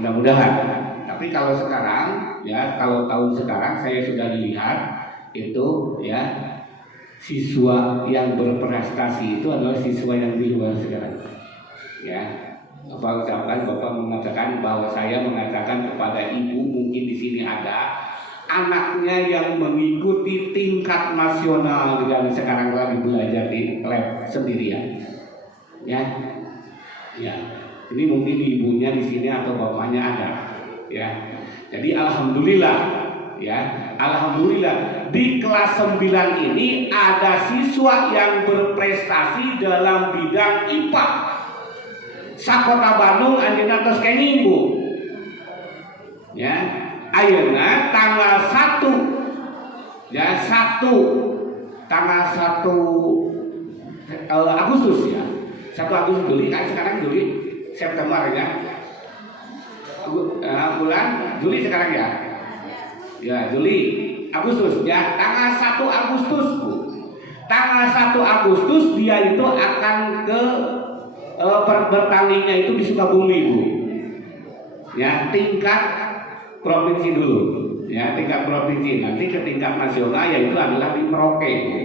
mudah-mudahan. Tapi kalau sekarang ya, kalau tahun sekarang saya sudah dilihat itu ya, siswa yang berprestasi itu adalah siswa yang di luar sekarang. Ya, Bapak ucapkan, Bapak mengatakan bahwa saya mengatakan kepada ibu, mungkin di sini ada anaknya yang mengikuti tingkat nasional dan sekarang lagi belajar di lab sendirian. Ya, ya. Ini mungkin ibunya di sini atau bapaknya ada. Ya, jadi alhamdulillah, ya, alhamdulillah di kelas 9 ini ada siswa yang berprestasi dalam bidang IPA. Sakota Bandung anjeunna tos kenging Bu. Ya, ayeuna tanggal 1 ya, tanggal 1 Agustus ya. 1 Agustus Juli kan sekarang Juli, September ya. Bulan Juli sekarang ya. Ya, Juli, Agustus ya, tanggal 1 Agustus Bu. Tanggal 1 Agustus dia itu akan ke bertandingnya itu di Sukabumi Bu. Ya, tingkat provinsi dulu. Ya, tingkat provinsi, nanti ke tingkat nasional yaitu adalah di Merauke Bu.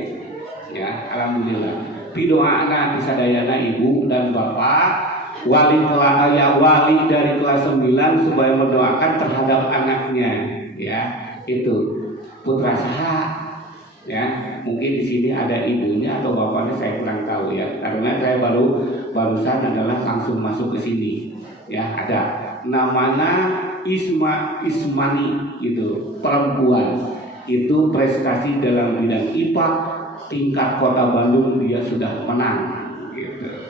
Ya, alhamdulillah. Pidoana disadayana ibu dan bapak wali dari kelas 9 supaya mendoakan terhadap anaknya, ya, itu putra saha, ya, mungkin di sini ada ibunya atau bapaknya saya kurang tahu ya, karena saya barusan adalah langsung masuk ke sini, ya, ada namanya Ismani itu perempuan itu prestasi dalam bidang IPA tingkat kota Bandung dia sudah menang, gitu,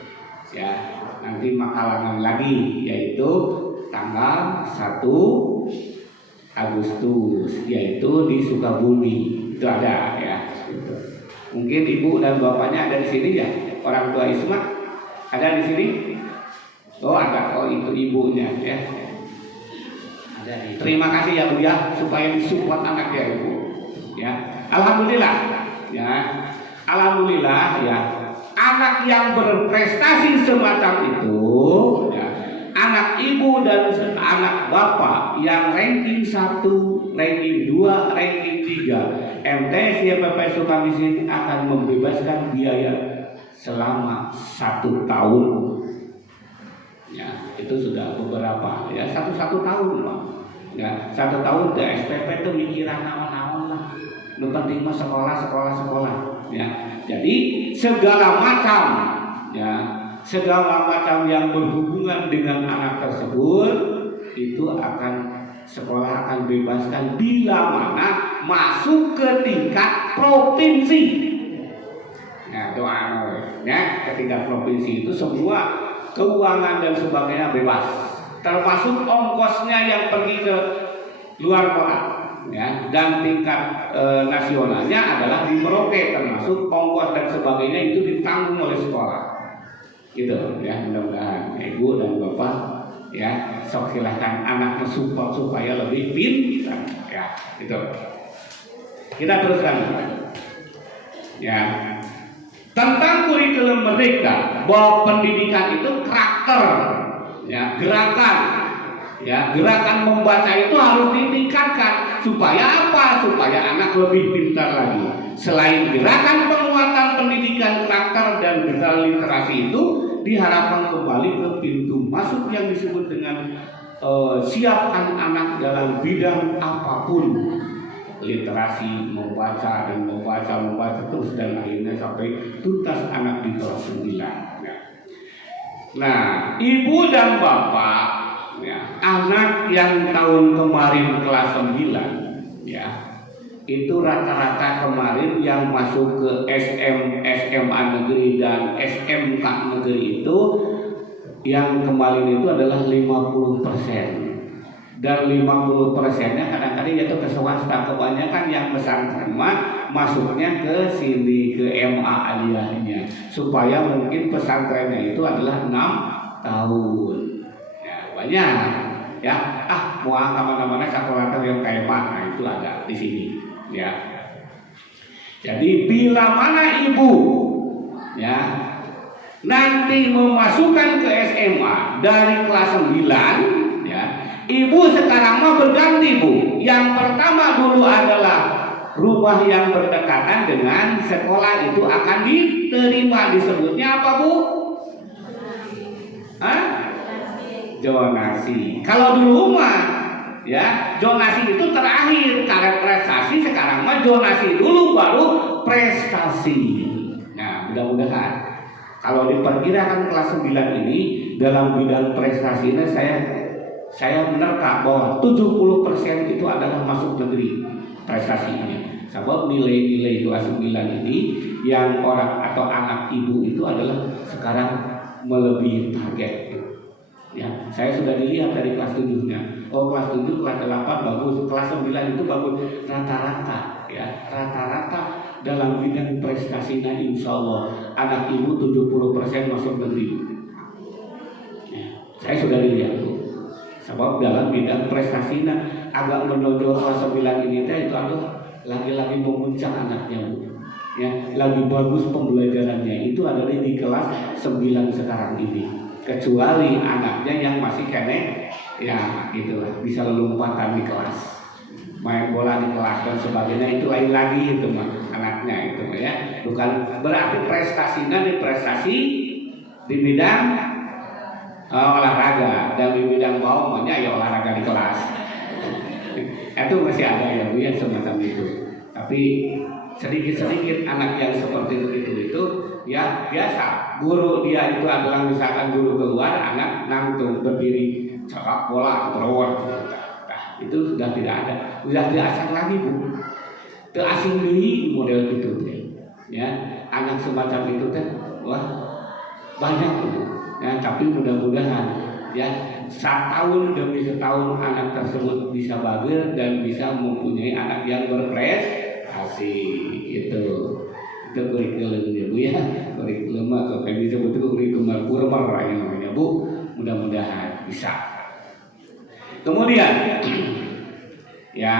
ya. Nanti makalangan lagi yaitu tanggal 1 Agustus yaitu di Sukabumi itu ada ya. Mungkin ibu dan bapaknya ada di sini ya, orang tua Isma ada di sini. Oh ada, oh itu ibunya ya. Terima kasih ya Bu ya supaya disupport anaknya Ibu. Ya, alhamdulillah ya, alhamdulillah ya. Anak yang berprestasi semacam itu ya, anak ibu dan anak bapak yang ranking 1, ranking 2, ranking 3 MTS YPP Sukamiskin akan membebaskan biaya selama 1 tahun. Ya, itu sudah beberapa ya, 1 tahun Pak. Ya, 1 tahun ke SPP itu mikiran naon-naon lah. Nu penting mah sekolah ya. Jadi segala macam ya, segala macam yang berhubungan dengan anak tersebut itu akan sekolah akan bebaskan bila mana masuk ke tingkat provinsi. Ya, doa ya, ke tingkat provinsi itu semua keuangan dan sebagainya bebas, termasuk ongkosnya yang pergi ke luar kota. Ya, dan tingkat nasionalnya adalah di Merauke, termasuk ongkos dan sebagainya itu ditanggung oleh sekolah. Gitu ya, mudah-mudahan ibu dan bapak ya sok silahkan anaknya support supaya lebih pintar ya, gitu. Kita teruskan ya tentang kurikulum merdeka, bahwa pendidikan itu karakter ya, gerakan membaca itu harus ditingkatkan. Supaya apa? Supaya anak lebih pintar lagi. Selain gerakan penguatan pendidikan karakter dan gerakan literasi itu diharapkan kembali ke pintu masuk yang disebut dengan siapkan anak dalam bidang apapun. Literasi, membaca terus dan akhirnya sampai tuntas anak di kelas 9. Nah, ibu dan bapak ya, anak yang tahun kemarin kelas 9 ya, itu rata-rata kemarin yang masuk ke SMA negeri dan SMK negeri itu yang kemarin itu adalah 50%. Dan 50%-nya kadang-kadang itu ke swasta, kebanyakan yang pesantren masuknya ke sini ke MA aliyahnya supaya mungkin pesantrennya itu adalah 6 tahun. Banyak ya, mau kemana-mana sekolah yang kayak mana itu ada di sini ya. Jadi bila mana ibu ya nanti memasukkan ke SMA dari kelas 9 ya, Ibu sekarang mah berganti Bu. Yang pertama dulu adalah rumah yang berdekatan dengan sekolah itu akan diterima, disebutnya apa Bu? Hah? Zonasi. Kalau dulu mah ya zonasi itu terakhir karena prestasi, sekarang mah zonasi dulu baru prestasi. Nah mudah-mudahan kalau diperkirakan kelas 9 ini dalam bidang prestasinya saya menerka bahwa 70% itu adalah masuk negeri prestasinya. Sebab nilai-nilai kelas 9 ini yang orang atau anak ibu itu adalah sekarang melebihi target. Ya, saya sudah dilihat dari kelas 7-nya. Oh, kelas 7, kelas 8 bagus, kelas 9 itu bagus rata-rata ya. Rata-rata dalam bidang prestasinya insya Allah anak ibu 70% masuk negeri. Ya, saya sudah dilihat tuh. Sebab dalam bidang prestasinya agak menonjol kelas 9 ini itu adalah lagi-lagi memuncak anaknya Bu. Ya, lagi bagus pembelajarannya itu ada di kelas 9 sekarang ini. Kecuali anaknya yang masih kene ya gitulah, bisa lompatan di kelas, main bola di kelas dan sebagainya, itu lain lagi itu mah anaknya itu ya. Bukan berarti prestasinya di prestasi di bidang olahraga, dan di bidang bawahnya ya olahraga di kelas. Itu masih ada ya Bu yang semacam itu. Tapi sedikit-sedikit anak yang seperti itu ya biasa. Guru dia itu adalah misalkan guru keluar, anak nangtung berdiri sepak bola terowot. Nah, itu sudah tidak ada, sudah tidak asing lagi Bu. Itu asing dulu model itu ya. Anak semacam itu teh wah banyak Bu. Ya, tapi mudah-mudahan ya setahun demi setahun anak tersebut bisa bagus dan bisa mempunyai anak yang berprestasi itu kurikulumnya Bu ya. Kurikulum atau kayak disebut itu kurikulum kurma yang namanya Bu. Mudah-mudahan bisa. Kemudian ya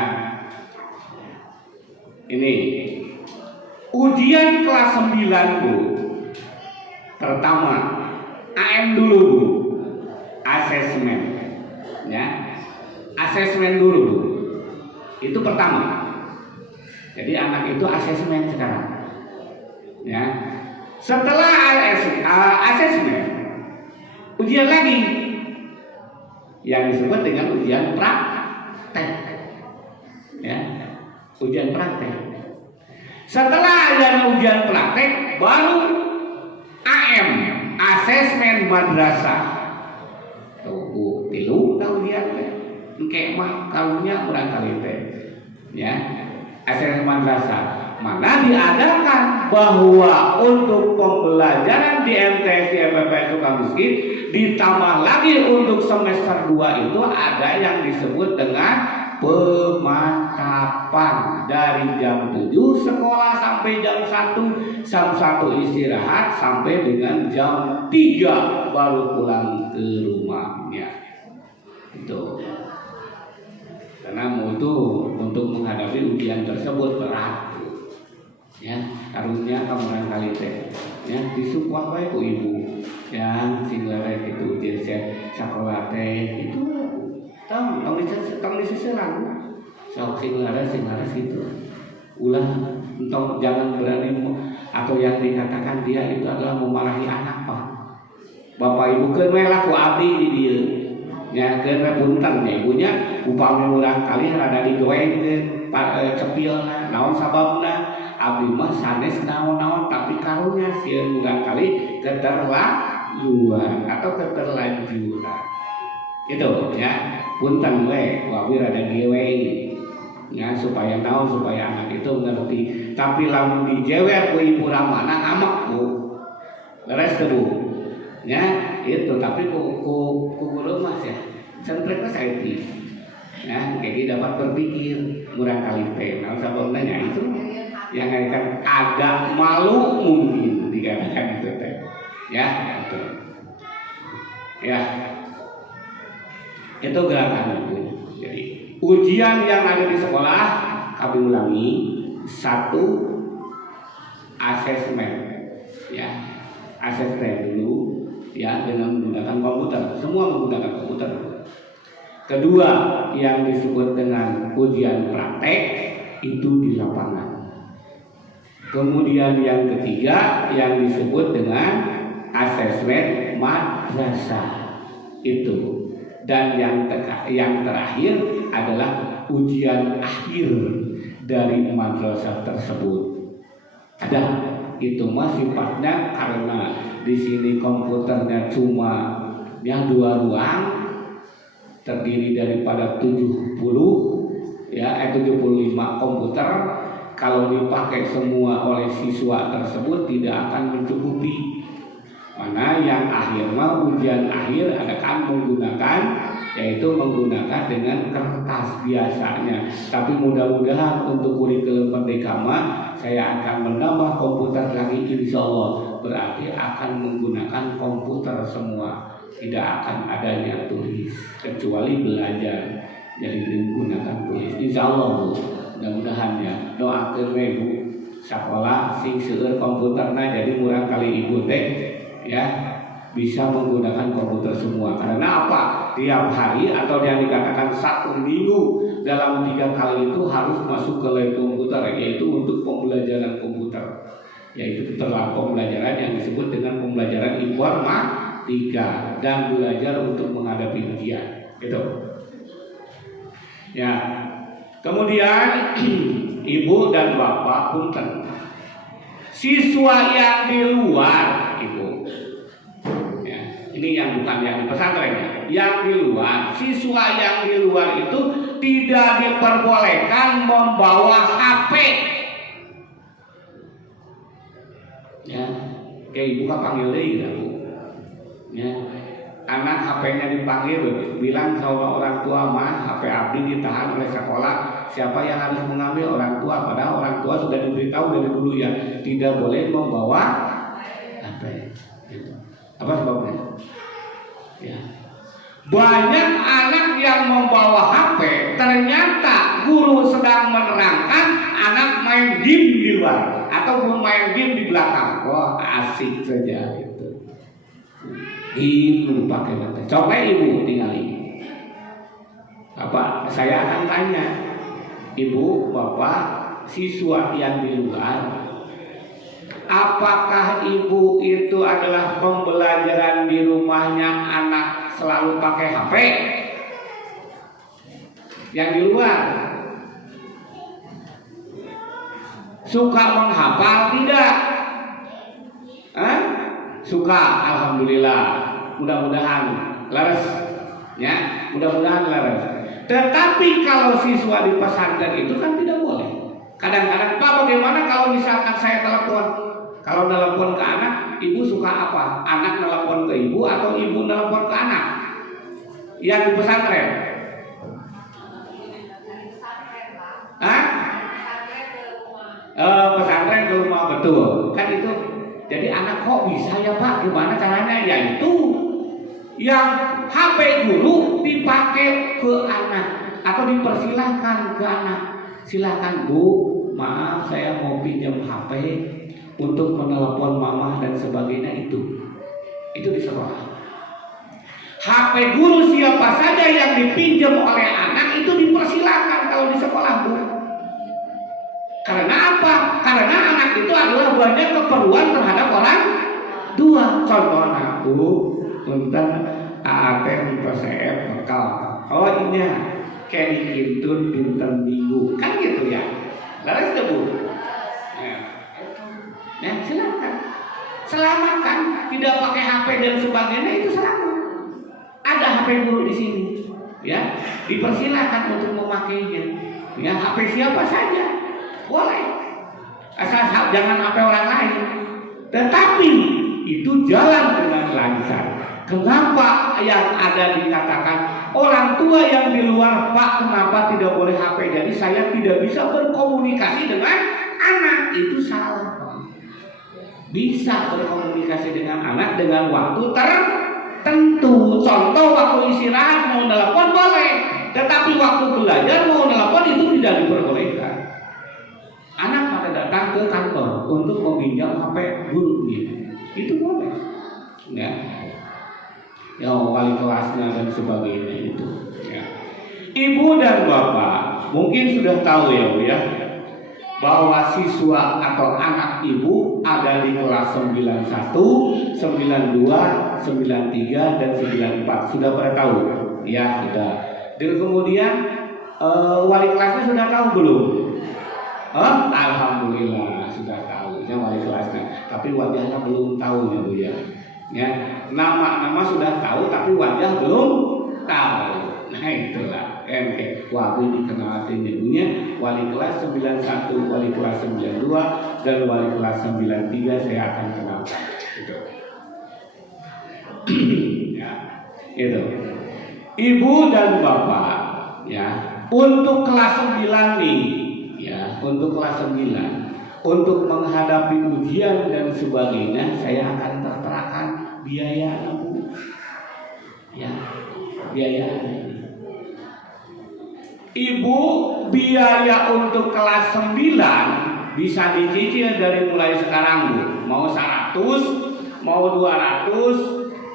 ini ujian kelas 9 Bu. Pertama AM dulu Bu. Asesmen ya. Asesmen dulu Bu. Itu pertama. Jadi anak itu asesmen sekarang. Ya. Setelah asesmen, ujian lagi yang disebut dengan ujian praktek. Ya. Ujian praktek. Setelah ada ujian praktek, baru AM, asesmen madrasah. Tuh, tilu tahu dia teh. Engke mah kalunya urang kali teh. Ya. Asesmen madrasah. Mana diadakan bahwa untuk pembelajaran di MTS di MPPS Sukamiskin ditambah lagi untuk semester 2 itu ada yang disebut dengan pemantapan dari jam 7 sekolah sampai jam 1, jam 1 istirahat sampai dengan jam 3 baru pulang ke rumahnya. Itu karena mutu untuk menghadapi ujian tersebut berat. Ya, karunya kamuran kali teh ya disupport wae ku ibu yang singgara itu jelas sekolah teh itu tahu diseselang sok singgara situ ulah entong jangan berani atau yang dikatakan dia itu adalah memarahi anak Pak. Bapak ibu keun we laku abdi di dieu nya keun we punten nya ibunya upami urang kali rada digoengkeun cepilna naon sababna abdi mah sanes naon-naon tapi karunya sieun urang kali keterlaluan atau keterlanjuran. Itu ya, punten we wabi rada giweng ya supaya naon supaya anak itu ngerti. Tapi lamun dijewer ku ibu ramana ngamak Bu. Beres teu Bu. Ya, itu tapi ku guru mas ya. Centrek ke saeuti. Ya, kayak dapat berpikir urang kali teh naon sababna nya itu yang akan agak malu mungkin dikatakan itu teh ya itu ya itu gerakan itu. Jadi ujian yang ada di sekolah kami ulangi, 1 asesmen ya, asesmen dulu ya dengan menggunakan komputer, semua menggunakan komputer. Kedua, yang disebut dengan ujian praktek itu di lapangan. Kemudian yang ketiga yang disebut dengan asesmen madrasah itu. Dan yang terakhir adalah ujian akhir dari madrasah tersebut. Ada itu mah sifatnya karena di sini komputernya cuma yang 2 ruang terdiri daripada 75 komputer. Kalau dipakai semua oleh siswa tersebut tidak akan mencukupi. Mana yang akhir mah ujian akhir akan menggunakan menggunakan dengan kertas biasanya. Tapi mudah-mudahan untuk kurikulum Merdeka mah saya akan menambah komputer lagi insya Allah. Berarti akan menggunakan komputer semua. Tidak akan adanya tulis kecuali belajar. Jadi menggunakan tulis insya Allah Bu. Mudah-mudahan ya doakeun we Bu sekolah sing seueur komputerna jadi murah kali ibu teh ya bisa menggunakan komputer semua. Karena apa? Tiap hari atau yang dikatakan 1 minggu dalam 3 kali itu harus masuk ke lab komputer, yaitu untuk pembelajaran komputer, yaitu terlalu pembelajaran yang disebut dengan pembelajaran informatika dan belajar untuk menghadapi ujian gitu ya. Kemudian ibu dan bapak punten, siswa yang di luar ibu ya, ini yang bukan yang di pesantren, yang di luar, siswa yang di luar itu tidak diperbolehkan membawa HP ya. Kayak ibu kan panggil deh gitu ya, anak HP-nya dipanggil bilang sama orang tua mah HP abdi ditahan oleh sekolah, siapa yang harus mengambil? Orang tua. Padahal orang tua sudah diberitahu dari dulu ya tidak boleh membawa HP gitu. Apa sebabnya ya? Banyak anak yang membawa HP, ternyata guru sedang menerangkan, anak main game di luar atau main game di belakang. Wah asik saja gitu. Ibu pakai mata. Coba ibu tinggalin. Apa? Saya akan tanya, ibu, bapak, siswa yang di luar, apakah ibu itu adalah pembelajaran di rumahnya anak selalu pakai HP? Yang di luar suka menghafal tidak? Suka, alhamdulillah. Mudah-mudahan laras, ya. Mudah-mudahan laras. Tetapi kalau siswa di pesantren itu kan tidak boleh. Kadang-kadang Pak, bagaimana kalau misalkan saya telepon? Kalau telepon ke anak, ibu suka apa? Anak telepon ke ibu atau ibu telepon ke anak? Yang di pesantren? Pesantren ke rumah, betul. Kan itu. Jadi anak kok bisa ya Pak? Gimana caranya? Ya itu yang HP guru dipakai ke anak atau dipersilahkan ke anak. Silakan Bu, maaf saya mau pinjam HP untuk menelepon mama dan sebagainya itu di sekolah. HP guru siapa saja yang dipinjam oleh anak itu dipersilahkan kalau di sekolah Bu. Karena apa? Karena anak itu adalah banyak keperluan terhadap orang tua. Contohnya Bu, tentang AAT di PCF bekal. Oh iya, kayak dikintun dinten minggu, kan gitu ya. Lalu itu Bu. Ya silakan. Selamatkan, tidak pakai HP dan sebagainya itu selamat. Ada HP guru di sini, ya. Dipersilakan untuk memakainya. Ya HP siapa saja. Boleh, asal jangan HP orang lain. Tetapi itu jalan dengan lancar. Kenapa yang ada dikatakan orang tua yang di luar Pak, kenapa tidak boleh HP? Jadi saya tidak bisa berkomunikasi dengan anak, itu salah Pak. Bisa berkomunikasi dengan anak dengan waktu tertentu. Contoh waktu istirahat mau telepon boleh, tetapi waktu belajar mau telepon itu tidak diperbolehkan. Anak pada datang ke kantor untuk meminjam HP gurunya, itu boleh, ya wali kelasnya dan sebagainya itu, ya. Ibu dan bapak mungkin sudah tahu ya Bu ya, bahwa siswa atau anak ibu ada di kelas 91, 92, 93 dan 94. Sudah pada tahu? Ya, sudah. Dan kemudian wali kelasnya sudah tahu belum? Alhamdulillah sudah tahu ya wali kelasnya. Tapi wajahnya belum tahu ya Bu ya. Ya, nama sudah tahu tapi wajah belum tahu. Nah itulah wabi dikenalkan ibunya, wali kelas 91, wali kelas 92 dan wali kelas 93 saya akan kenalkan. Itu. Ya, itu. Ibu dan bapak ya, untuk kelas 9 nih ya, untuk kelas 9 untuk menghadapi ujian dan sebagainya saya akan terterakan biaya Bu. Ya, biaya. Ibu, biaya untuk kelas 9 bisa dicicil dari mulai sekarang Bu. Mau 100, mau 200,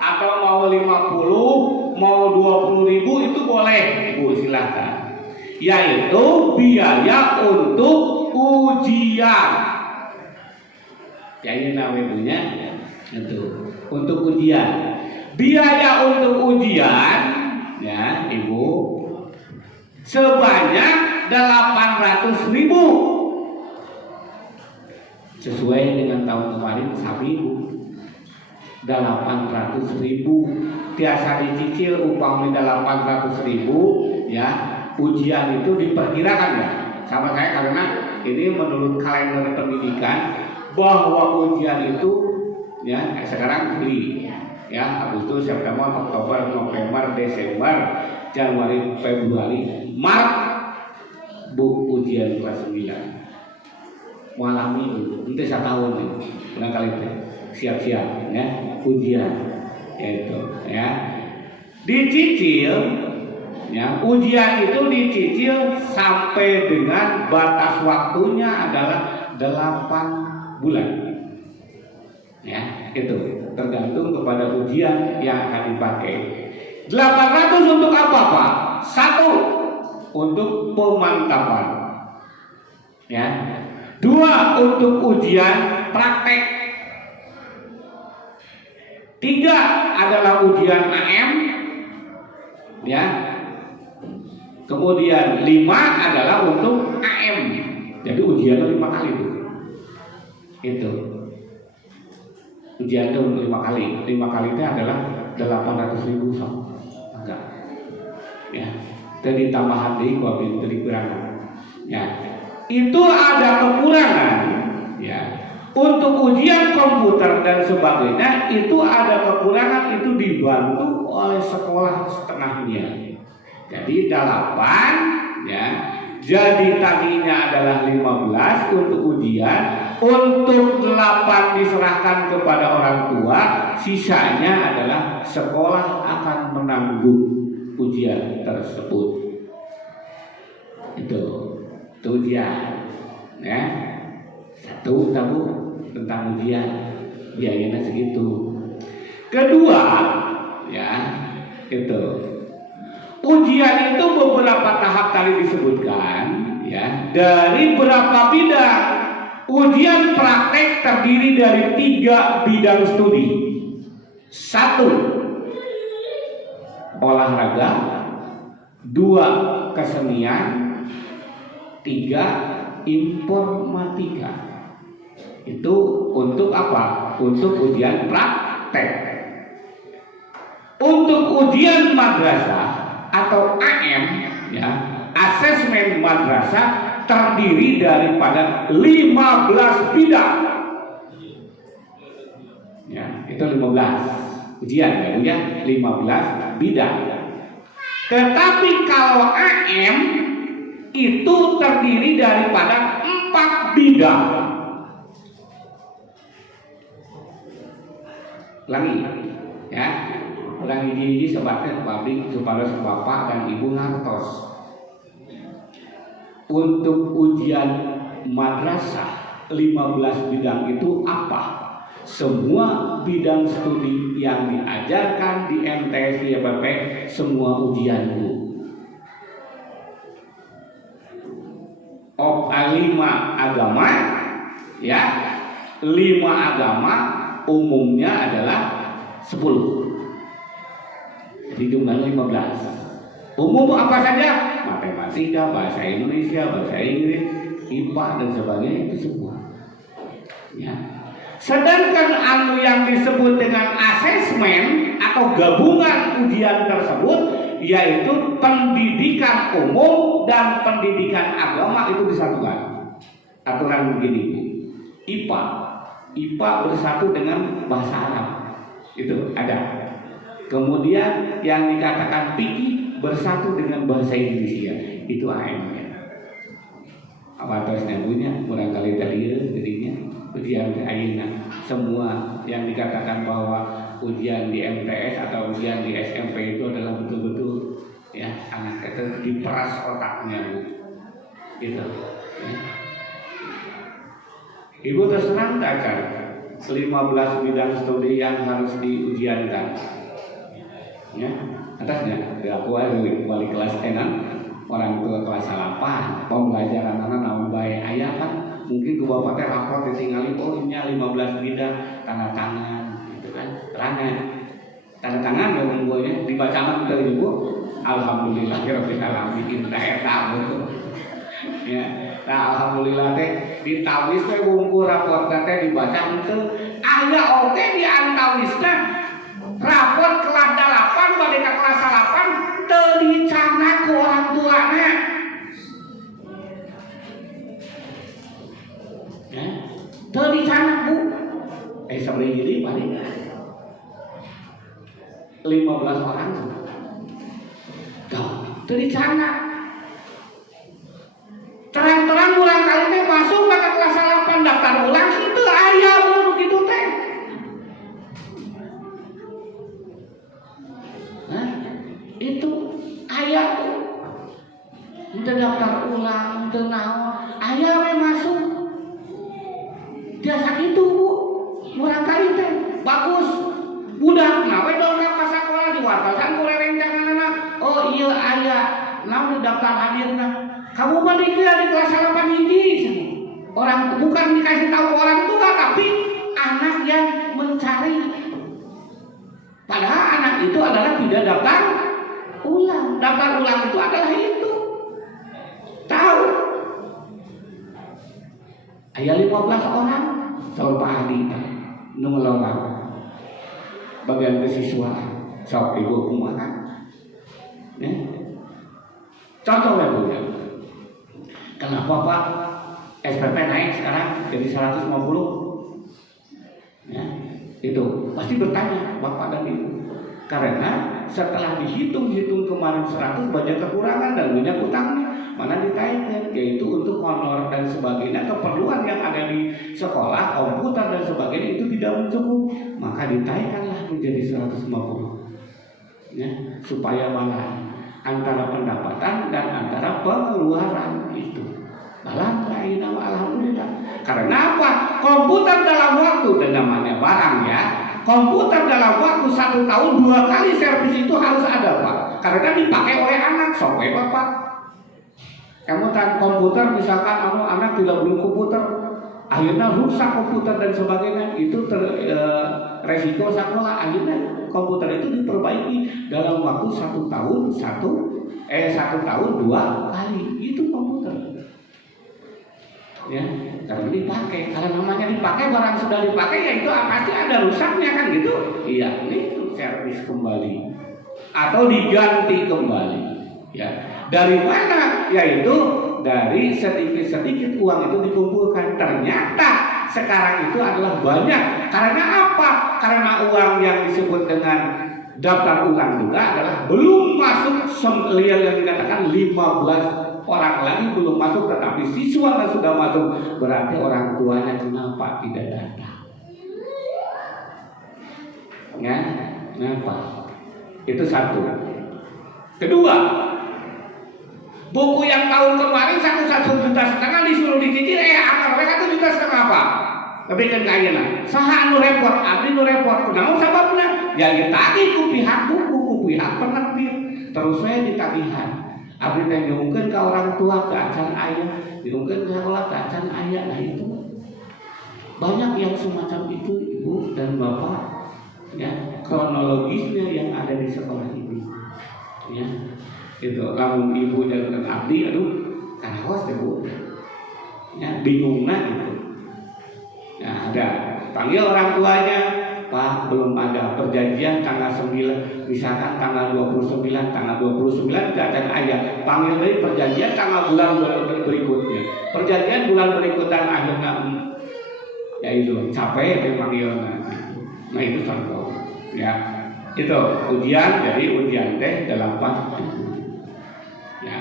atau mau 50, mau 20.000 itu boleh Bu, silahkan. Yaitu biaya untuk ujian. Ya ini namanya itu untuk ujian. Biaya untuk ujian ya Ibu sebanyak 800.000 sesuai dengan tahun kemarin sabi Bu, 800.000 tiasa dicicil upamanya 800.000 ya. Ujian itu diperkirakan ya sama saya karena ini menurut kalender pendidikan bahwa ujian itu ya sekarang free ya, Agustus, September, Oktober, November, Desember, Januari, Februari, Maret Bu ujian kelas 9 malam itu nanti 1 tahun nih barangkali siap-siap ya ujian itu ya dicicil ya, ujian itu dicicil sampai dengan batas waktunya adalah 8 bulan ya, itu tergantung kepada ujian yang akan dipakai. 800 untuk apa Pak? 1 untuk pemantapan ya, 2 untuk ujian praktek, 3 adalah ujian AM ya, kemudian 5 adalah untuk AM. Jadi ujian 5 kali itu ujian itu 5 kali. 5 kali itu adalah 800.000 so. Enggak ya, jadi tambahan di wabil dari kurangan ya. Itu ada kekurangan ya. Untuk ujian komputer dan sebagainya itu ada kekurangan, itu dibantu oleh sekolah setengahnya. Jadi 8 ya. Jadi tadinya adalah 15 untuk ujian, untuk 8 diserahkan kepada orang tua, sisanya adalah sekolah akan menanggung ujian tersebut. Itu ujian ya. 1 tahu tentang ujian biayanya segitu. Kedua ya itu ujian itu beberapa tahap tadi disebutkan ya, dari berapa bidang. Ujian praktek terdiri dari 3 bidang studi. 1 olahraga, 2 kesenian, 3 informatika. Itu untuk apa? Untuk ujian praktek. Untuk ujian madrasah atau AM ya, asesmen madrasah terdiri daripada 15 bidang ya, itu 15 ujian ya, 15 bidang. Tetapi kalau AM itu terdiri daripada 4 bidang. Ulangi ya, ulangi di sebatnya pabrik supaya bapak dan ibu ngantos. Untuk ujian madrasah 15 bidang itu apa? Semua bidang studi yang diajarkan di MTS di FPP semua ujian Bu. 5 agama, ya, 5 agama umumnya adalah 10. Jadi jumlahnya 15. Umum apa saja? Matematika, bahasa Indonesia, bahasa Inggris, IPA dan sebagainya, itu semua. Ya. Sedangkan yang disebut dengan asesmen atau gabungan ujian tersebut, yaitu pendidikan umum dan pendidikan agama, itu disatukan. Aturan begini, IPA bersatu dengan bahasa Arab, itu ada. Kemudian yang dikatakan fikih bersatu dengan bahasa Indonesia, itu AM-nya. Apa terusnya punya barangkali tadi jadinya ujian ayeuna. Semua yang dikatakan bahwa ujian di MTS atau ujian di SMP itu adalah betul-betul, ya, anak itu diperas otaknya, Bu. Gitu. Ya. Ibu terserang tak kan 15 bidang studi yang harus diujiankan. Ya, atasnya aku wali kelas enak, orang tua kelas 8, pembelajaran anak namun baik ayah kan mungkin ke bapak teh rapor ditinggali, oh ini 15 bidang, tanda tangan gitu kan, tanda tangan yang membuatnya dibacakan ke ibu, alhamdulillahirabbil alamin eta ya, nah alhamdulillah teh ditawis teh bungku rapor teh dibaca teu aya oge di antawisna rapor kelas 8 bade ka kelas 8 teu dicanak ku orang tuana. Ya, teu dicanak, Bu. Sabari jadi paling 15 orang. Tuh, teu dicanak. Terang-terang ulang kali teh masuk ke kelas 8 daftar ulang itu aya begitu teh. Itu aya untuk daftar ulang, untuk naon, aya we masuk. Biasa gitu, Bu. Murang kali teh bagus. Budak nawe dongkap ka sakola diwartosan ku rerencanganna. Oh iya aya, naon daftar hadirna. Kamu mah di kelas 8 hiji. Orang bukan dikasih tahu orang tua, tapi anak yang mencari. Padahal anak itu adalah tidak daftar ulang. Daftar ulang itu adalah itu. Tahu? Aya 15 orang soal Pak Adi nu ngelola bagian kesiswaan. Sok ibu kumaha. Ya. Contoh ya Bu. Kenapa Pak SPP naik sekarang jadi 150? Ya, itu pasti bertanya Bapak dan Ibu. Karena setelah dihitung-hitung kemarin 100 banyak kekurangan dan banyak utangnya, mana ditaikkan, yaitu untuk honor dan sebagainya, keperluan yang ada di sekolah, komputer dan sebagainya itu tidak mencukupi, maka ditaikkanlah menjadi 150. Ya, supaya balance antara pendapatan dan antara pengeluaran itu. Alhamdulillah. Karena apa? Komputer dalam waktu, dan namanya barang ya, komputer dalam waktu 1 tahun 2 kali servis itu harus ada Pak. Karena dipakai oleh anak, sampai Bapak. Kamu tan komputer misalkan anak tidak beli komputer, akhirnya rusak komputer dan sebagainya, itu resiko sekolah. Akhirnya komputer itu diperbaiki dalam waktu 1 tahun 1 tahun 2 kali. Itu komputer. Ya, karena dipakai. Kalau namanya dipakai, barang sudah dipakai ya itu pasti ada rusaknya kan gitu. Iya, itu servis kembali atau diganti kembali. Ya, dari mana? Yaitu dari sedikit-sedikit uang itu dikumpulkan. Ternyata sekarang itu adalah banyak. Karena apa? Karena uang yang disebut dengan daftar ulang juga adalah belum masuk yang dikatakan 15 orang lagi belum masuk, tetapi siswa sudah masuk. Berarti orang tuanya kenapa tidak datang? Ya, kenapa? Itu satu. Kedua, buku yang tahun kemarin 1,5 juta disuruh dicicil, anggar 1,5 juta apa? Tapi kan kayaknya saha anu repot, abdi nu repot, kunaon sababna? Ya ditagih ku pihak buku, ku pihak penerbit, terus saya ditagihan. Abdi teh nyungkeun ka orang tua ke acan ayah, nyungkeun ka sekolah ke acan ayah. Nah itu banyak yang semacam itu ibu dan bapak, ya, kronologisnya yang ada di sekolah ini, ya, itu lamun ibu dan abdi, aduh, karaos deh bu, ya, bingung gitu, ya, ada panggil orang tuanya, Pak, belum ada perjanjian tanggal 9, misalkan tanggal 29 dan ayah panggil dari perjanjian tanggal bulan berikutnya, perjanjian bulan berikutnya akhirnya ya itu capek memanggilnya. Nah itu contoh, ya, itu ujian, jadi ujian teh 8 ya.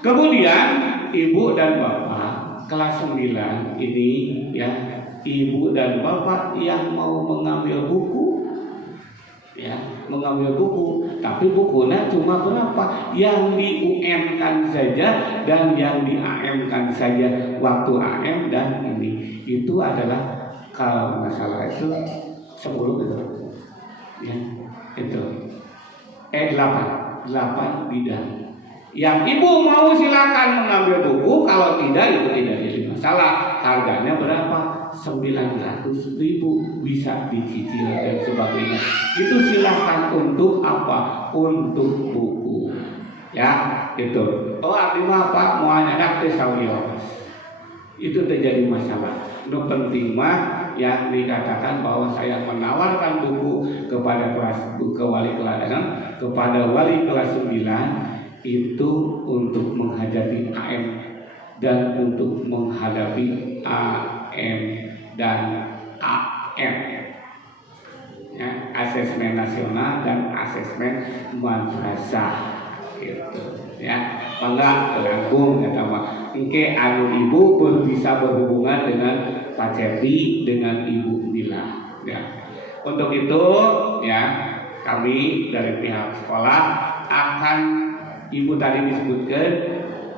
Kemudian ibu dan bapak kelas 9 ini, ya, ibu dan bapak yang mau mengambil buku, ya, mengambil buku, tapi bukunya cuma berapa? Yang di UM kan saja dan yang di AM kan saja. Waktu AM dan ini itu adalah kalau nggak salah itu 10 gitu, ya, itu 8 bidang. Yang ibu mau silakan mengambil buku, kalau tidak itu tidak jadi masalah. Harganya berapa? 900.000, bisa dicicil dan sebagainya. Itu silakan untuk apa? Untuk buku, ya, itu. Oh, artinya apa? Mau anak teh sawios. Itu terjadi masalah. Itu penting mah yang dikatakan bahwa saya menawarkan buku kepada kepada wali kelas 9 itu untuk menghadapi AM dan untuk menghadapi AM dan AM, ya, asesmen nasional dan asesmen madrasah gitu, ya. Bangga teranggung kata mah engke anu ibu bisa berhubungan dengan Pak Cepi dengan Ibu Mila, ya. Untuk itu, ya, kami dari pihak sekolah akan, ibu tadi disebutkan,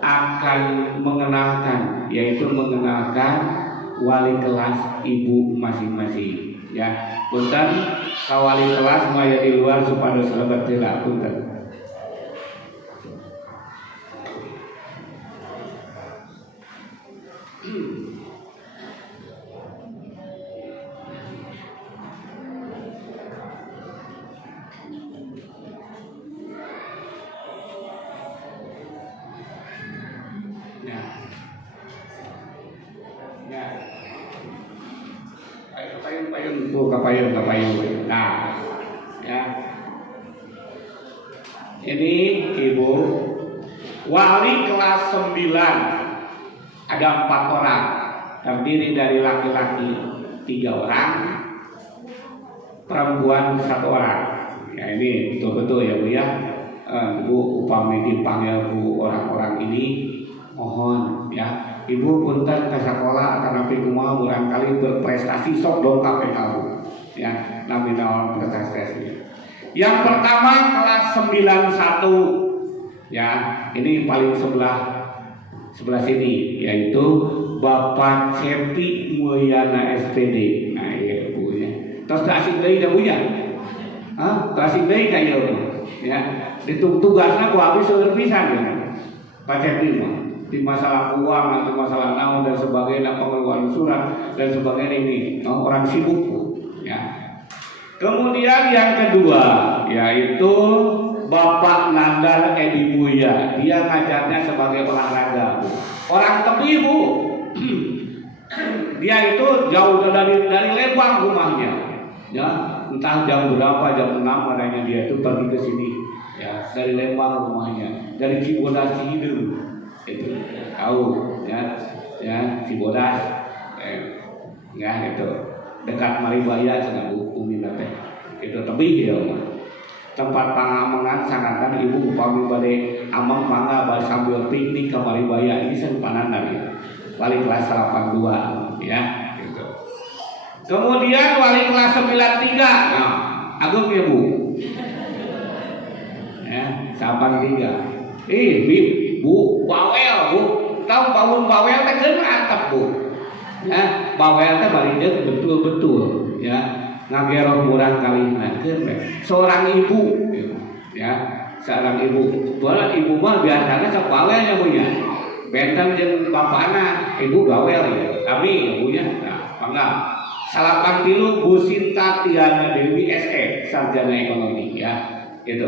akan mengenalkan, yaitu mengenalkan wali kelas ibu masing-masing, ya. Punten ka wali kelas maya di luar supados lebet heula, punten. Kapayun. Nah, ya. Ini ibu wali kelas 9 ada 4 orang, terdiri dari laki-laki 3 orang, perempuan 1 orang. Ya ini betul-betul ya bu ya. Bu upami dipanggil bu orang-orang ini, mohon ya. Ibu punten ke sekolah karena kumaha barangkali berprestasi sok dongkap kamu, ya, nominal prestasi. Yang pertama kelas 91, ya, ini paling sebelah sini, yaitu Bapak Cepi Mulyana SPD. Nah iya bu ya, terus asing deui da bu ya, asing deui kayak ya, tugasnya ku habis seueur pisan ya, Pak Cepi mah. Di masalah uang atau masalah naon dan sebagainya, pengeluaran surat dan sebagainya, ini orang sibuk, ya. Kemudian yang kedua yaitu Bapak Nandar Edi Buya, dia ngajarnya sebagai olahraga, orang Tebi bu. Dia itu jauh dari Lembang rumahnya, ya, entah jam berapa, jam 6 adanya dia itu pergi ke sini, ya, dari Lembang rumahnya, dari Cibodas Cihideung. Itu tahu ya Cibodas, ya itu dekat Maribaya dengan Umi teh itu tebih ya tempat pangamengan sangatkan ibu upami bade amang mangga bade sambil piknik ke Maribaya. Ini sempanan dari wali kelas 82, ya gitu. Kemudian wali kelas 93, nah agung ya bu, ya 83. Bu, bawel bu, tahu bangun bawel teh kan atap bu, ya, bawel teh barideuk betul-betul, ya, ngageroh murang kalimat kan, seorang ibu, ya, seorang ibu. Soalnya ibu mah biasanya sekolahnya punya. Benteng jeung bapakna, ibu gawel ya. Kami ibunya, nah, enggak. Salapan tilu Bu Sinta Tiana Dewi SE, sarjana ekonomi ya. Gitu.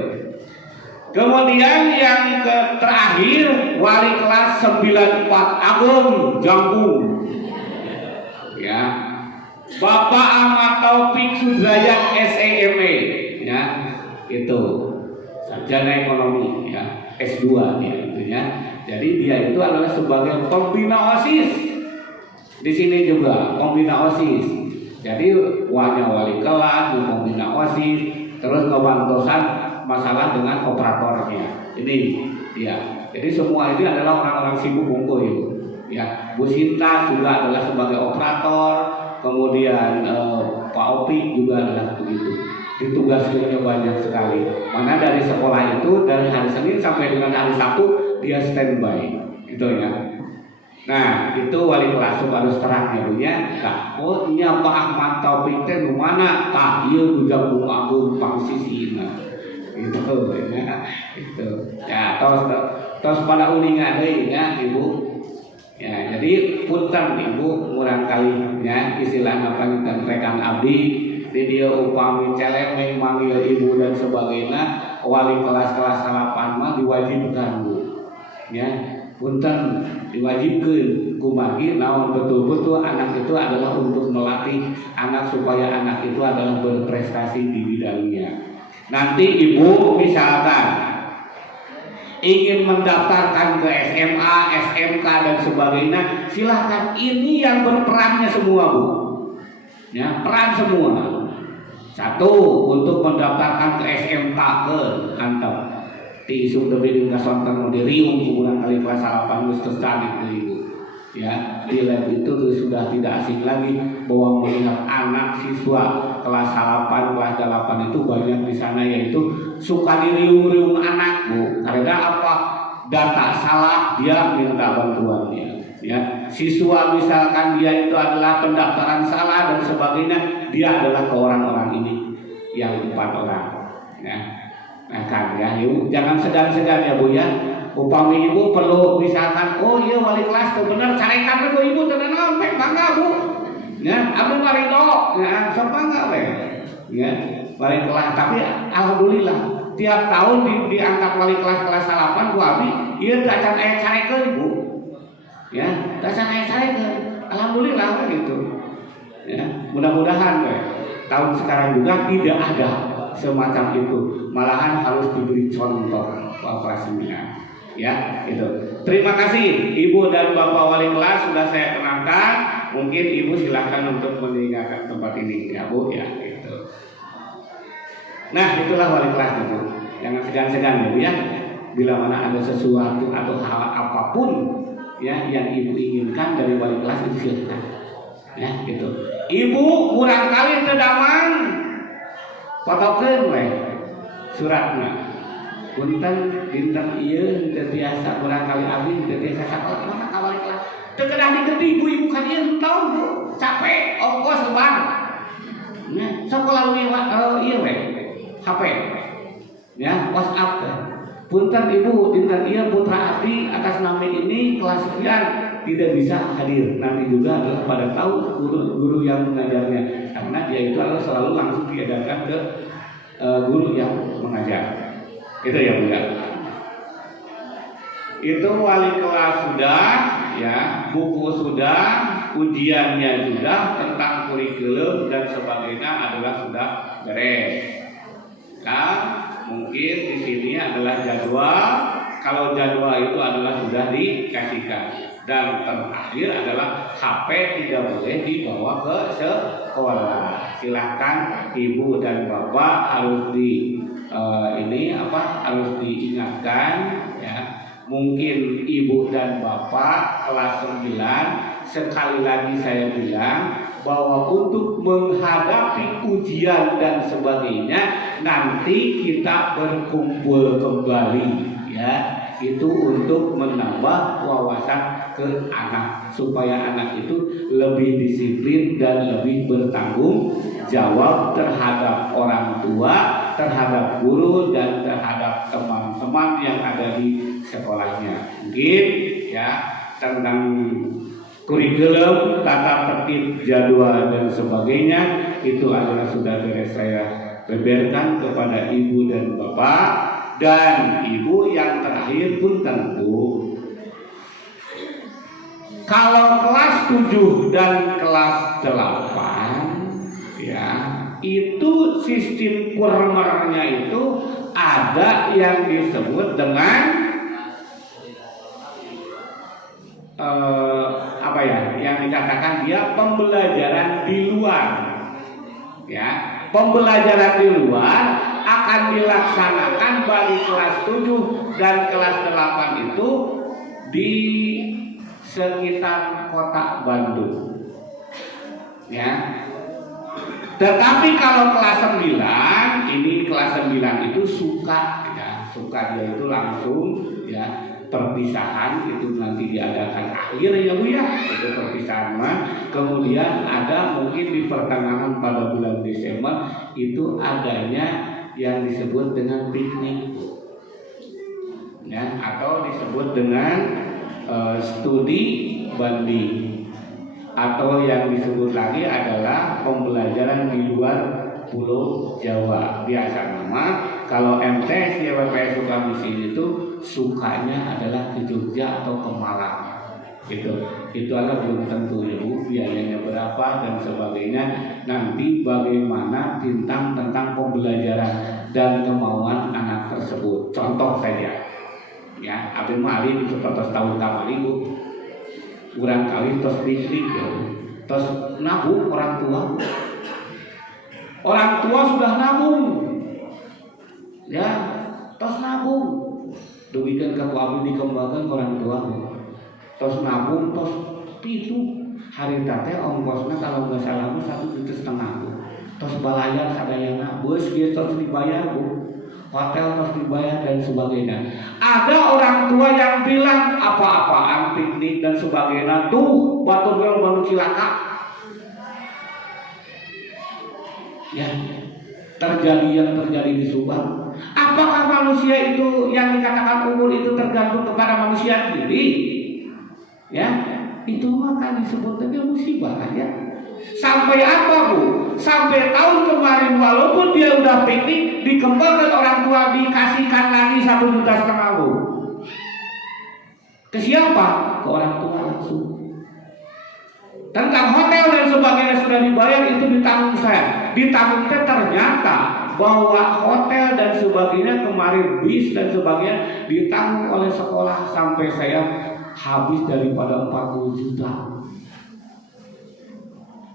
Kemudian yang terakhir wali kelas 94 Agung Jambung. Ya. Bapak Ahmad Taufik Sudrajat SEME ya. Itu sarjana ekonomi ya, S2 dia itunya. Jadi dia itu adalah sebagai pembina OSIS. Di sini juga pembina OSIS. Jadi wali kelas, pembina OSIS, terus ngebantosan masalah dengan operatornya. Ini dia. Jadi semua ini adalah orang-orang sibuk unggul itu. Ya, Bu Sinta juga adalah sebagai operator, kemudian Pak Opik juga adalah begitu. Ditugaskannya banyak sekali. Mana dari sekolah itu dari hari Senin sampai dengan hari Sabtu dia standby, gitu ya. Nah, itu wali kelas harus terang ya Bu ya. Nah, oh iya Pak Ahmad Taufik teh nu mana? Tah ieu nu Jambung Agung pangsisina. Gitu ya. Itu. Ya, tos pada uningan deui ya Ibu. Ya, jadi punten Ibu murang kali ya istilahna pangitan rekan abdi di dia upami celeng manggil ibu dan sebagainya wali kelas-kelas 8 mah diwajibkan Bu. Ya, punten diwajibkan kumagi naon betul-betul anak itu adalah untuk melatih anak supaya anak itu adalah berprestasi di bidangnya. Nanti ibu misalkan ingin mendaftarkan ke SMA, SMK dan sebagainya, silahkan, ini yang berperannya semua Bu. Ya, peran semua. Satu, untuk mendaftarkan ke SMK ke Antep. Di isuk deui kasonten di riung kuburan kali kelas 8 geus tertarik Ibu. Ya, di lab itu sudah tidak asing lagi bahwa melihat anak siswa kelas 8, kelas 8 itu banyak di sana yaitu suka diriung-riung anak Bu. Karena apa? Data salah dia minta bantuannya. Ya, siswa misalkan dia itu adalah pendaftaran salah dan sebagainya, dia adalah ke orang-orang ini yang 4 orang. Ya. Nah kan ya, Ibu jangan segan-segan ya Bu ya. Upami Ibu perlu misalkan, oh iya wali kelas tuh bener carekan ke Ibu tenan naon teh bangga Bu. Ya, abdi marido, ya sok bangga we. Ya, wali kelas tapi alhamdulillah tiap tahun diangkat wali kelas 8 Bu abdi, ieu teh acan aya carekeun Bu. Ya, teh acan aya carekeun. Alhamdulillah gitu. Ya, mudah-mudahan we tahun sekarang juga tidak ada semacam itu, malahan harus diberi contoh kelas 9 ya itu. Terima kasih Ibu dan Bapak wali kelas sudah saya kenalkan. Mungkin Ibu silahkan untuk meninggalkan tempat ini ya Bu ya gitu. Nah itulah wali kelas itu, jangan segan-segan ya Bu ya. Bila mana ada sesuatu atau hal apapun ya yang Ibu inginkan dari wali kelas itu silahkan ya gitu. Ibu kurang kali terdamang fotokeun we suratna. Punten dinten ieu teu biasa urang kali abdi teu biasa sakola mah awal kelas. Teu kedah digedi ibu ka dieu tahu Bu, capek ongkos lebar. Nah, sok lalui ieu we HP. Ya, WhatsApp teh. Punten Ibu dinten ieu putra abdi atas nama ini kelas sekian tidak bisa hadir. Nanti juga adalah pada tahu guru yang mengajarnya karena dia itu adalah selalu langsung diedarkan ke guru yang mengajar. Itu ya Bu ya. Itu wali kelas sudah ya, buku sudah, ujiannya sudah, tentang kurikulum dan sebagainya adalah sudah beres. Ya, mungkin di sini adalah jadwal. Kalau jadwal itu adalah sudah dikasihkan. Dan terakhir adalah HP tidak boleh dibawa ke sekolah. Silahkan Ibu dan Bapak harus harus diingatkan ya. Mungkin Ibu dan Bapak kelas 9 sekali lagi saya bilang bahwa untuk menghadapi ujian dan sebagainya nanti kita berkumpul kembali ya, itu untuk menambah wawasan ke anak supaya anak itu lebih disiplin dan lebih bertanggung jawab terhadap orang tua, terhadap guru dan terhadap teman teman yang ada di sekolahnya. Mungkin ya tentang kurikulum, tata tertib, jadwal dan sebagainya itu adalah sudah beres saya beberkan kepada ibu dan bapak. Dan ibu yang terakhir pun tentu kalau kelas 7 dan kelas 8 ya itu sistem kurmernya itu ada yang disebut dengan apa ya, yang dikatakan dia pembelajaran di luar ya. Pembelajaran di luar akan dilaksanakan bagi kelas 7 dan kelas 8 itu di sekitar kota Bandung ya. Tetapi kalau kelas 9, ini kelas 9 itu suka ya, suka dia itu langsung ya perpisahan itu nanti diadakan akhir ya Bu ya, itu perpisahan mah. Kemudian ada mungkin di pertengahan pada bulan Desember itu adanya yang disebut dengan piknik ya, atau disebut dengan studi banding, atau yang disebut lagi adalah pembelajaran di luar Pulau Jawa. Biasa nama kalau MTS ya WPS Sukamiskin itu sukanya adalah ke Jogja atau ke Malang. Itu adalah belum tentu ya Bu, biayanya berapa dan sebagainya. Nanti bagaimana tentang pembelajaran dan kemauan anak tersebut. Contoh saja ya, abdi malin itu tahun kamari Bu, kurang kali tos listrik ya, tos nabung orang tua. Orang tua sudah nabung ya, tos nabung dugikan ke abdi dikembangkan orang tua, tos nabung tos pitu hari tate ongkosnya kalau nggak salah 1,5 juta, tos balayar sadayana bus dia tos dibayar Bu, hotel tos dibayar dan sebagainya. Ada orang tua yang bilang apa-apaan piknik dan sebagainya, tuh batu bel baru cilaka ya, terjadi yang terjadi di Subang. Apakah manusia itu yang dikatakan umur itu tergantung kepada manusia sendiri ya? Itu maka disebut dengan musibah ya. Sampai apa Bu? Sampai tahun kemarin walaupun dia udah piknik dikembangkan orang tua dikasihkan lagi 1,5 juta Bu. Ke siapa? Ke orang tua langsung. Tentang hotel dan sebagainya sudah dibayar itu ditanggung saya. Ditanggung ternyata bahwa hotel dan sebagainya kemarin bis dan sebagainya ditanggung oleh sekolah sampai saya habis daripada 40 juta.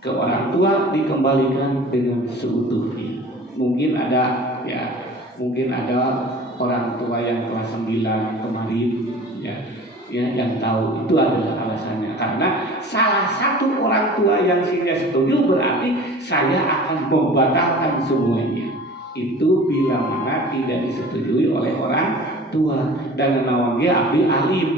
Ke orang tua dikembalikan dengan seutuhnya. Mungkin ada orang tua yang kelas 9 kemarin ya yang tahu itu adalah alasannya, karena salah satu orang tua yang tidak setuju berarti saya akan membatalkan semuanya. Itu bila mana tidak disetujui oleh orang tua. Dan nawan dia abdi alim,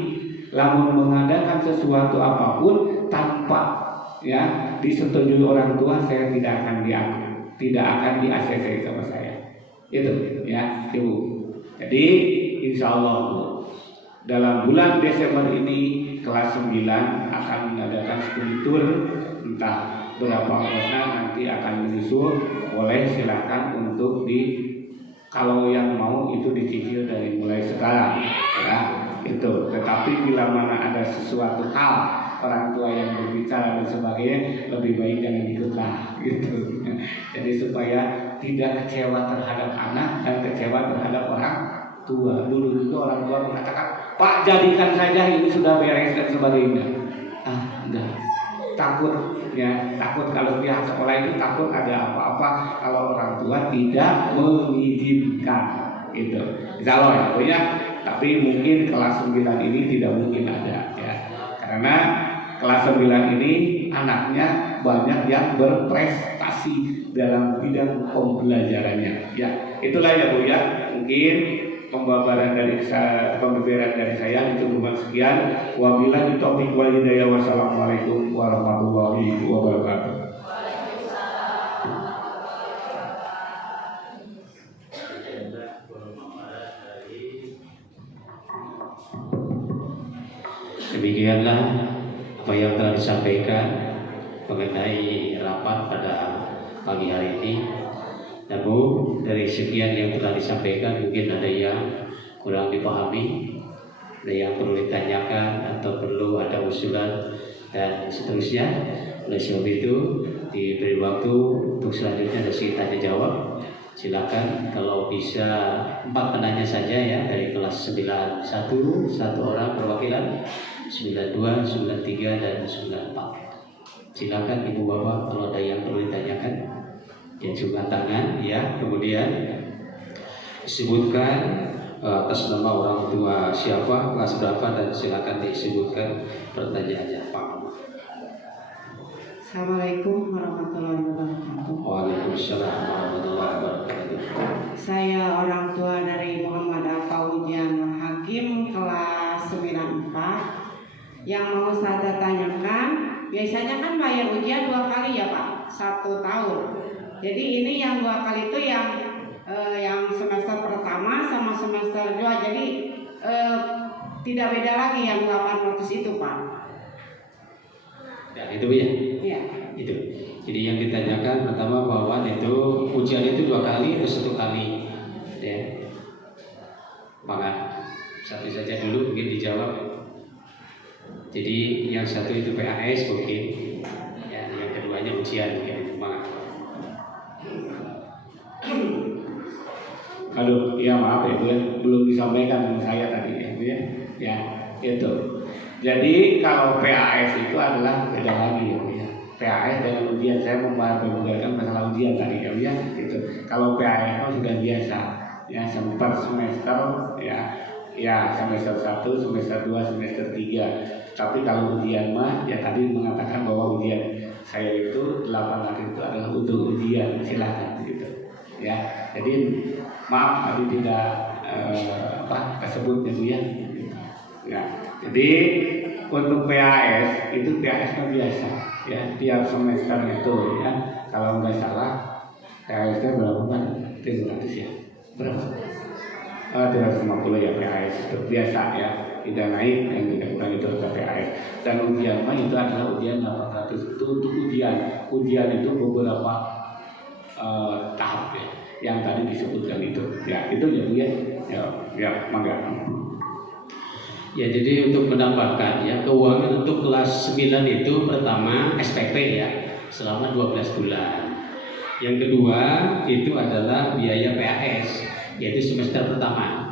lamun mengadakan sesuatu apapun tanpa ya disetujui orang tua, saya tidak akan diaku, tidak akan di-ACC sama saya. Itu ya Ibu. Jadi insya Allah dalam bulan Desember ini kelas 9 akan mengadakan studi tour, entah berapa orangnya nanti akan menyusul. Boleh silakan untuk kalau yang mau itu dicicil dari mulai sekarang ya itu. Tetapi bila mana ada sesuatu hal orang tua yang berbicara dan sebagainya, lebih baik jangan ikutlah gitu. Jadi supaya tidak kecewa terhadap anak dan kecewa terhadap orang tua. Dulu juga orang tua mengatakan, Pak jadikan saja ini sudah beres dan sebagainya. Enggak. Takut kalau pihak sekolah itu takut ada apa-apa kalau orang tua tidak mengizinkan gitu. Insya Allah ya. Tapi mungkin kelas 9 ini tidak mungkin ada ya. Karena kelas 9 ini anaknya banyak yang berprestasi dalam bidang pembelajarannya. Ya, itulah ya Bu ya. Mungkin pembabaran dari saya cukup sekian. Wabillahi taufiq wal hidayah. Wassalamualaikum warahmatullahi wabarakatuh. Demikianlah apa yang telah disampaikan mengenai rapat pada pagi hari ini. Namun dari sekian yang telah disampaikan mungkin ada yang kurang dipahami, ada yang perlu ditanyakan atau perlu ada usulan dan seterusnya. Oleh sebab itu diberi waktu untuk selanjutnya ada sesi tanya jawab. Silakan kalau bisa 4 penanya saja ya, dari kelas 91 satu orang perwakilan, 92, 93 dan 94. Silakan Ibu Bapak kalau ada yang perlu ditanyakan, yang jumlah tangan ya. Kemudian disebutkan atas nama orang tua siapa, kelas berapa, dan silakan disebutkan pertanyaannya Pak. Assalamualaikum warahmatullahi wabarakatuh. Waalaikumsalam warahmatullahi wabarakatuh. Saya orang tua dari Muhammad Al-Fauzian Hakim kelas 94. Yang mau saya tanyakan, biasanya kan bayar ujian 2 kali ya Pak, 1 tahun. Jadi ini yang 2 kali itu yang semester pertama sama semester 2. Jadi tidak beda lagi yang 800 itu Pak. Ya, itu ya. Iya. Itu. Jadi yang ditanyakan pertama bahwa itu ujian itu 2 kali atau 1 kali. Ya. Maka satu saja dulu mungkin dijawab. Jadi yang satu itu PAS mungkin. Ya, yang keduanya ujian mungkin. Maka. Aduh, ya maaf ya Bu ya, belum disampaikan sama saya tadi ya Bu ya. Ya, itu. Jadi kalau PAS itu adalah beda lagi ya Bu ya. PAS dengan ujian, saya membicarakan masalah ujian tadi ya Bu ya. Gitu. Kalau PAS itu sudah biasa ya, per semester ya semester 1, semester 2, semester 3. Tapi kalau ujian mah ya tadi mengatakan bahwa ujian saya itu 8 hari itu adalah untuk ujian, silakan gitu. Ya. Jadi maaf tadi tidak tersebutnya Bu ya. Ya. Jadi untuk PAS itu PAS-nya biasa ya, tiap semester itu ya. Kalau nggak salah PAS-nya berapa kan? 300 ya. Berapa? 350 ya PAS itu biasa ya. Tidak naik yang tidak kurang itu adalah PAS. Dan ujian mah itu adalah ujian 800 itu untuk ujian. Ujian itu beberapa tahap ya. Yang tadi disebutkan itu. Ya, itu ya Bu ya. Ya, mangga. Ya, jadi untuk menambahkan ya, keuangan untuk kelas 9 itu pertama SPP ya, selama 12 bulan. Yang kedua itu adalah biaya PAS, yaitu semester pertama,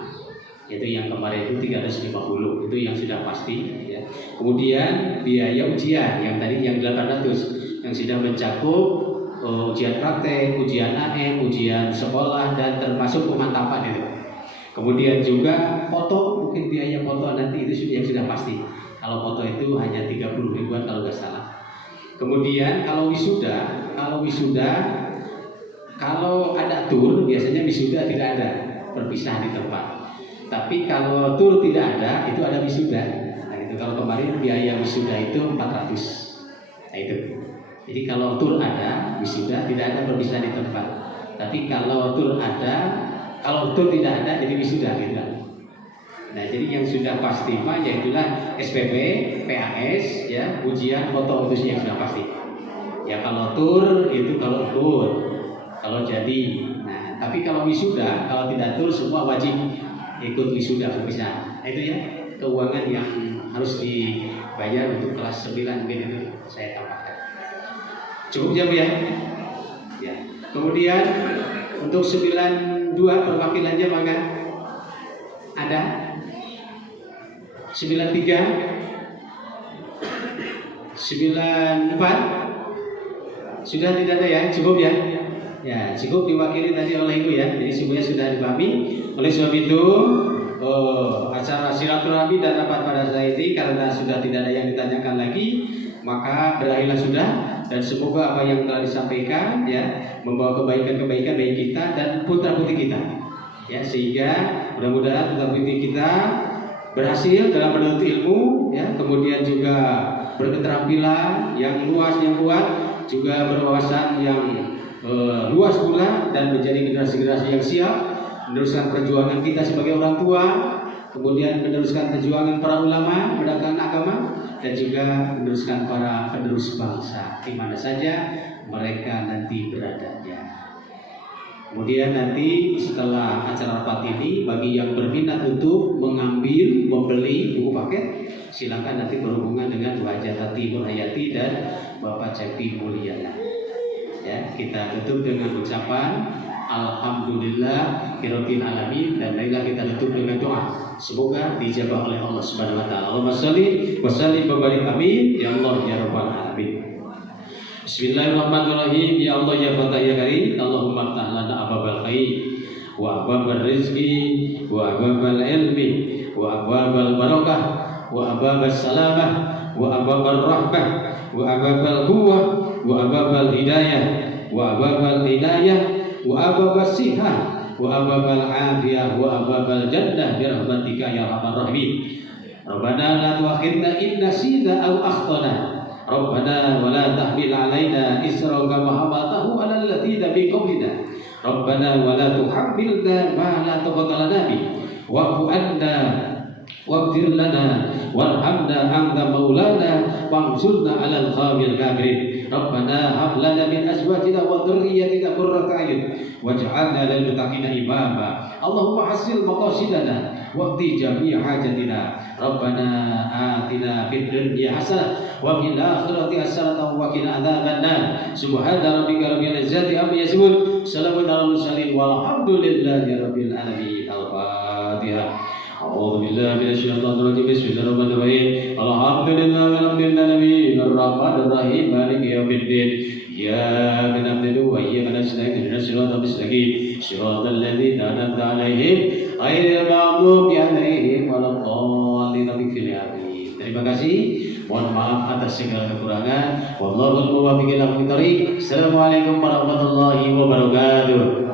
yaitu yang kemarin itu 350, itu yang sudah pasti ya. Kemudian biaya ujian yang tadi yang 800, yang sudah mencakup ujian praktek, ujian AM, ujian sekolah, dan termasuk pemantapan itu. Kemudian juga foto, mungkin biaya foto nanti itu yang sudah pasti. Kalau foto itu hanya 30 ribuan kalau nggak salah. Kemudian kalau wisuda, kalau ada tur biasanya wisuda tidak ada, berpisah di tempat. Tapi kalau tur tidak ada, itu ada wisuda. Nah itu kalau kemarin biaya wisuda itu 400. Nah itu. Jadi kalau tur ada, wisuda tidak ada, berpisah di tempat. Tapi kalau tur ada, kalau tur tidak ada, jadi wisuda gitu kan. Nah, jadi yang sudah pasti mah yaitulah SPP, PAS, ya, ujian, foto itu yang sudah pasti. Ya kalau tur itu kalau tur, kalau jadi. Nah, tapi kalau wisuda, kalau tidak tur semua wajib ikut wisuda berpisah. Nah, itu ya keuangan yang harus dibayar untuk kelas 9 mungkin itu saya tambahkan. Cukup ya Bu ya? Ya. Kemudian untuk 92 perwakilannya maka ada 93, 94 sudah tidak ada ya, cukup ya? Ya cukup diwakili tadi oleh Ibu ya, jadi semuanya sudah dipahami. Oleh sebab itu acara silaturahmi dan rapat pada saat ini karena sudah tidak ada yang ditanyakan lagi, maka berakhirlah sudah. Dan semoga apa yang telah disampaikan ya membawa kebaikan-kebaikan bagi kita dan putra-putri kita ya, sehingga mudah-mudahan putra-putri kita berhasil dalam menuntut ilmu ya, kemudian juga berketerampilan yang luas, yang kuat, juga berwawasan yang luas pula, dan menjadi generasi-generasi yang siap meneruskan perjuangan kita sebagai orang tua kemudian meneruskan perjuangan para ulama, menegakkan agama, dan juga meneruskan para penerus bangsa di mana saja mereka nanti beradanya. Kemudian nanti setelah acara rapat ini, bagi yang berminat untuk mengambil, membeli buku paket, silakan nanti berhubungan dengan Bu Hajah Tati Nurhayati dan Bapak Cepi Mulyana. Ya, kita tutup dengan ucapan Alhamdulillah Rabbil Alamin, dan marilah kita tutup dengan doa. Semoga dijabah oleh Allah Subhanahu wa taala. Allahumma shalli wa sallim wa barik amin ya Allah ya rabbal alamin. Bismillahirrahmanirrahim. Ya Allah ya Fatah ya Karim, Allahumma ftah lana abwabal khair wa abwabal rizqi wa abwabal ilmi wa abwabal barakah wa abwabal salamah wa abwabal rahmah wa abwabal quwwah wa abwabal hidayah wa abwabal hidayah wa abwabal sihah wa abwabal afiyah wa abwabal jannah bi rahmatika ya arhamar rahimin. Rabbana la tu'akhidna in nasina aw akhtana. Rabbana wa la tahmil 'alaina isran kama hamaltahu 'alal ladzina min qablina. Rabbana wa la tuhammilna ma la taqata lana bih. Wa'fu 'anna waghfir lana warhamna anta maulana wansurna 'alal qawmil kafirin. Rabbana hab lana min azwajina wa dhurriyyatina qurrata a'yun waj'alna lil muttaqina imama. Allahumma hassil maqasidana waqti jami' hajatina. Rabbana atina fid dunya hasanah wa fil akhirati hasanah wa qina adzabannar. Subhana rabbika rabbil izzati amma yasifun. Salamun alal mursalin walhamdulillahi rabbil alamin. Al-Fatihah. A'udzu billahi minasy syaithanir rajim. Bismillahirrahmanirrahim. Alhamdulillahi rabbil alamin. Arrahmanir rahim. Maliki yaumiddin. Iyyaka na'budu wa iyyaka nasta'in. Ihdinas siratal mustaqim. Siratal ladzina an'amta 'alaihim ghairil maghdubi 'alaihim waladdallin. Terima kasih. Mohon maaf atas segala kekurangan. Wallahul muwaffiq ila aqwamit thoriq. Assalamualaikum warahmatullahi wabarakatuh.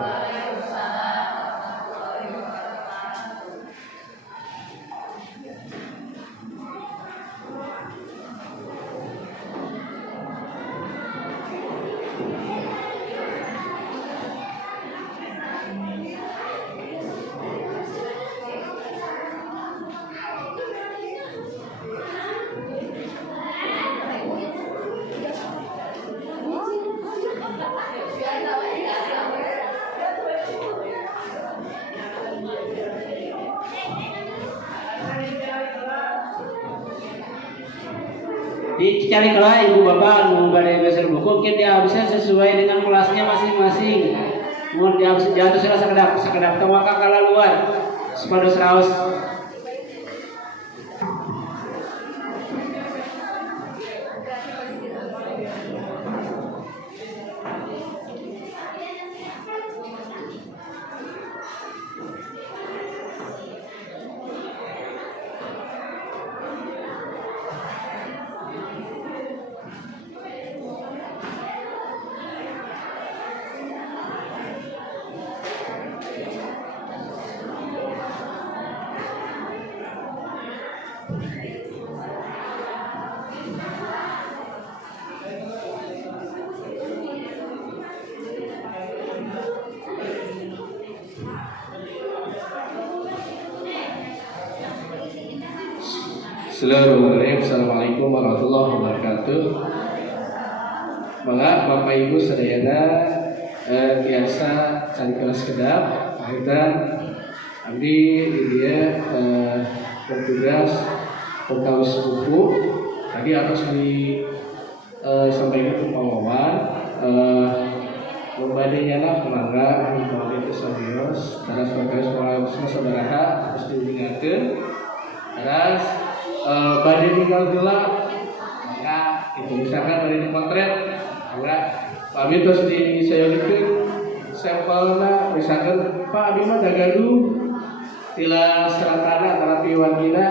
Dicari kelah ibu bapak nu badai geser buku mungkin dia habisnya sesuai dengan kelasnya masing-masing. Mun dia jatuh salah sakedap tawaka kala luar sepados raos. Assalamualaikum warahmatullahi wabarakatuh. Mangga Bapak Ibu sadayana biasa cari kelas kedap akhirnya abdi dia bertugas perkawis buku tadi atas disampaikan ke Pak Wawan membadainya lah mangga kalau itu serius karena sebagai saudara harus diingatkan terus badai tinggal gelap maka itu misalkan badai di potret maka Pak Abi terus disayangkan sampelnya misalkan Pak Abi mah dagaduh tila serantana antara piwan kita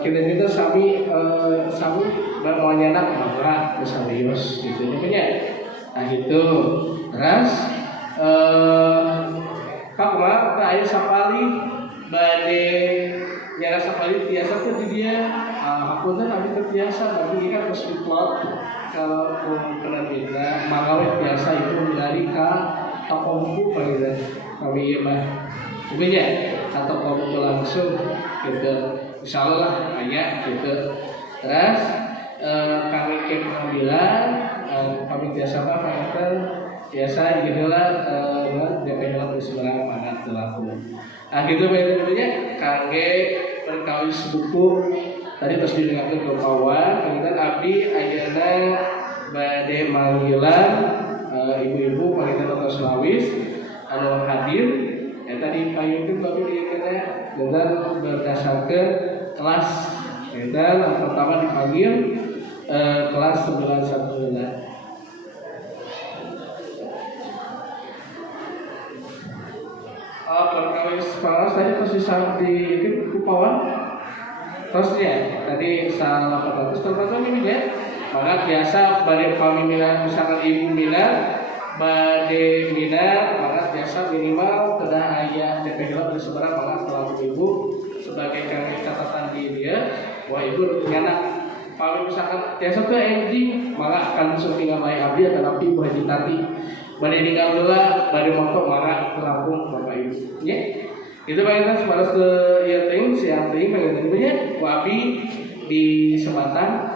kita sami mau nyenak maka serius gitu ya nah gitu terus Pak Umar ayah sapali badai ya sekali biasa tuh dia akunnya nanti terbiasa nanti kan harus diplot kalau penerbitnya makawet biasa itu dari ke toko buku pada kami ya mah. Mungkin ya atau kamu langsung gitu. Insyaallah aya gitu. Terus kami ke pengambilan kami biasa apa biasa gitu lah DP dalam sebenarnya mana terlaku. Nah gitu bedanya kangge perkawis buku tadi terus didengarkan ke kawan kemudian abdi ayeuna bade manggilan ibu-ibu paling atau Sulawis anu hadir ya tadi payung babi dikena dan berdasarkan kelas dan pertama dipanggil kelas 91. Perkawis paras tadi posisi di itu kupawan terus ya tadi salah 400 termasuk ini ya maka biasa bade pamimila misalkan ibu mila bade mina maka biasa minimal kedah ayah DP heula bersebarang maka selalu ibu sebagai kami catatan di dia wah ibu nyana pami misalkan biasa tuh enjing maka akan syuting baik abdi tetapi Bu Haji Tati bade ninggal heula bade moto maka terapung Bapak Ibu nya itu bagian sebaras ke ieu teuing siang teuing bagian nya wabi di Sebatan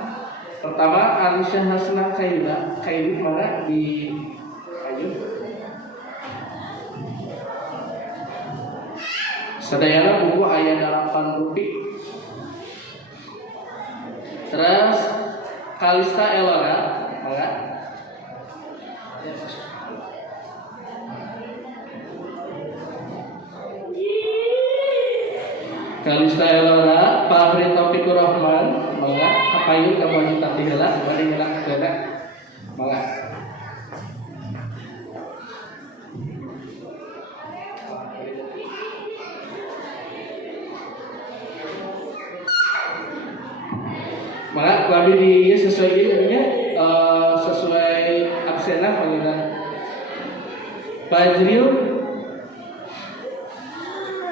pertama Alisyah Hasnah Kaila maka di ayo sadayana buku aya 8 rupiah. Terus Kalista Elora maka Kalista Elora Fahri Taufikur Rahman maka kapayu ka Haji Tati heula bade ngeulak keuna maka maka kami di sesuai ini sesuai absenah panggilan Fajril